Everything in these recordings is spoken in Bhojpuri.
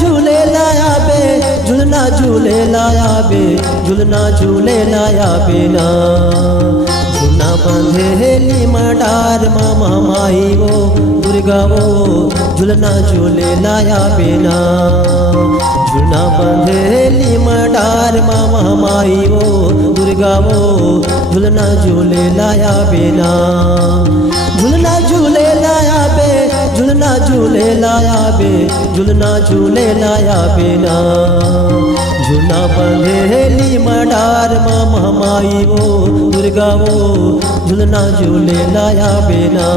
झूले लाया बे झुलना झूले लाया बे झुलना झूले लाया बेना झुलना बंधेली मडार मामा माई वो दुर्गा वो झुलना झूले लाया बेना झुलना बंधेली मडार मामा माई वो दुर्गा वो झुलना झूले लाया बेना झुलना झूले लाया बे झुलना झूले लाया बे झुलना झूले लाया बेना झुलना बंधेली मडार मामा माई वो दुर्गा वो झुलना झूले लाया बेना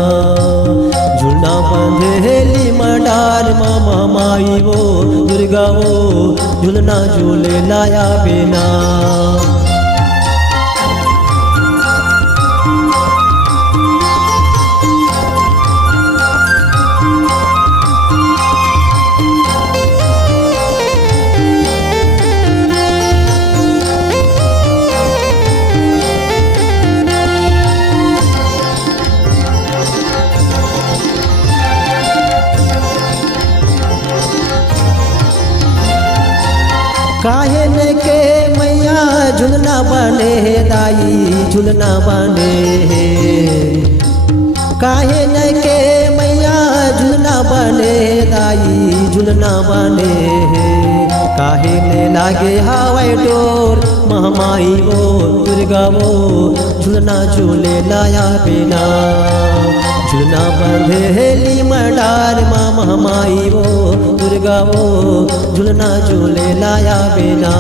झुलना बंधेली मडार मामा माई वो दुर्गा वो झुलना झूले लाया बेना काहे न के मैया झुलना बने दाई झुलना बने काहे न के मैया झुलना बने दाई झुलना बने काहे ने लागे हवाई डोर महामाई वो दुर्गा वो झुलना झूले लाया बेना झुलना बंधेली मडार मामा माई वो दुर्गा वो झुलना झूले लाया बेना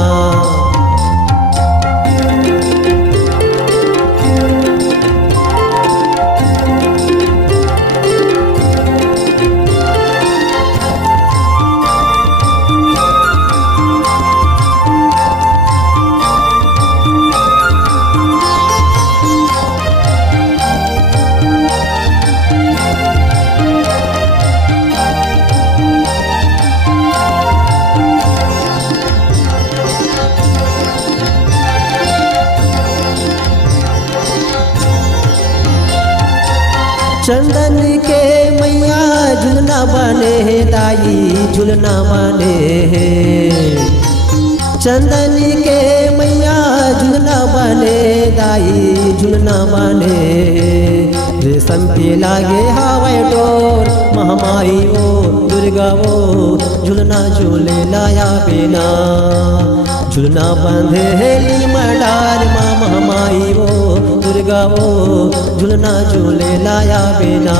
चंदन के मैया झुलना बने दाई झुलना बने चंदन के मैया झुलना बने दाई झुलना बने रेशम के लागे हवाई डोर महामाई वो दुर्गा वो झुलना झूले लाया बेना झुलना बंधेली मडार मामा माई वो दुर्गा वो झुलना झूले लाया बेना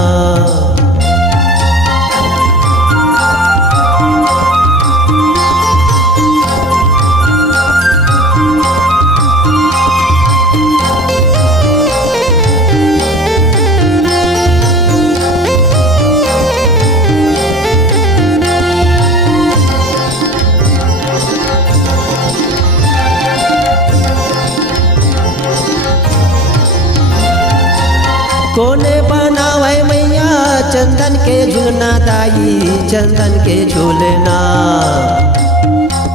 कोने बनावे मैया चंदन के झुलना दाई चंदन के झूलना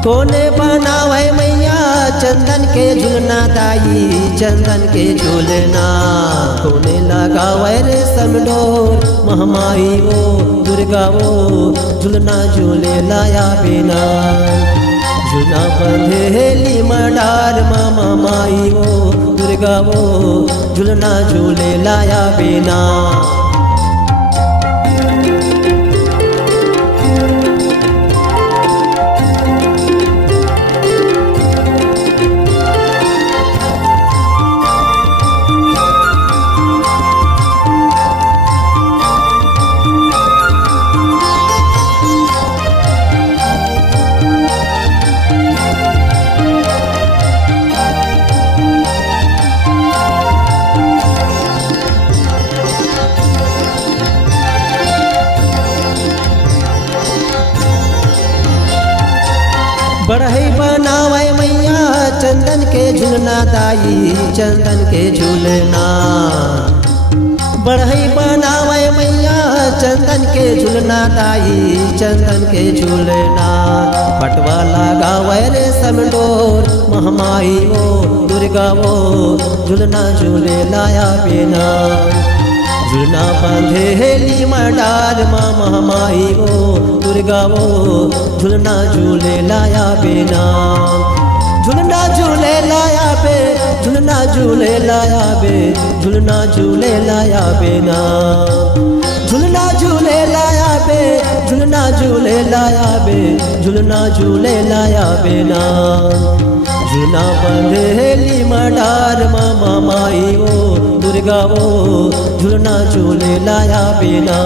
कोने बनावे मैया चंदन के झुलना दाई चंदन के झूलना कोने लगावे रे समडोर महामाई वो दुर्गा वो झुलना झूले लाया बेना झुलना बंधेली मडार मामा माई वो दुर्गा वो झुलना झूले लाया बेना बढ़ई बनावे मैया चंदन के झुलना दाई चंदन के झूलना बढ़ई बनावे मैया चंदन के झुलना दाई चंदन के झूलना पटवा लगावे रे समडोर महामाई वो दुर्गा वो झुलना झूले लाया बेना झुलना बंधेली मडार माँ महामाई वो दुर्गा वो झुलना झूले लाया बेना झुलना झूले लाया बे झुलना झूले लाया बे झुलना झूले लाया बेना झुलना झूले लाया बे झुलना झूले लाया बे झुलना झूले लाया बेना झुलना बंधेली मडार माँ महामाई वो दुर्गा वो झुलना झूले लाया बेना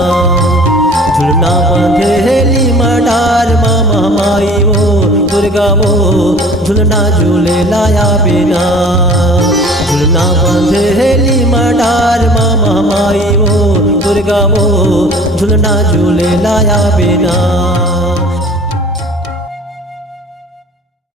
झुलना बंधेली मडार माँ महामाई वो दुर्गा वो झुलना झूले लाया बेना झुलना बंधेली मडार माँ महामाई वो दुर्गा वो झुलना झूले लाया बेना।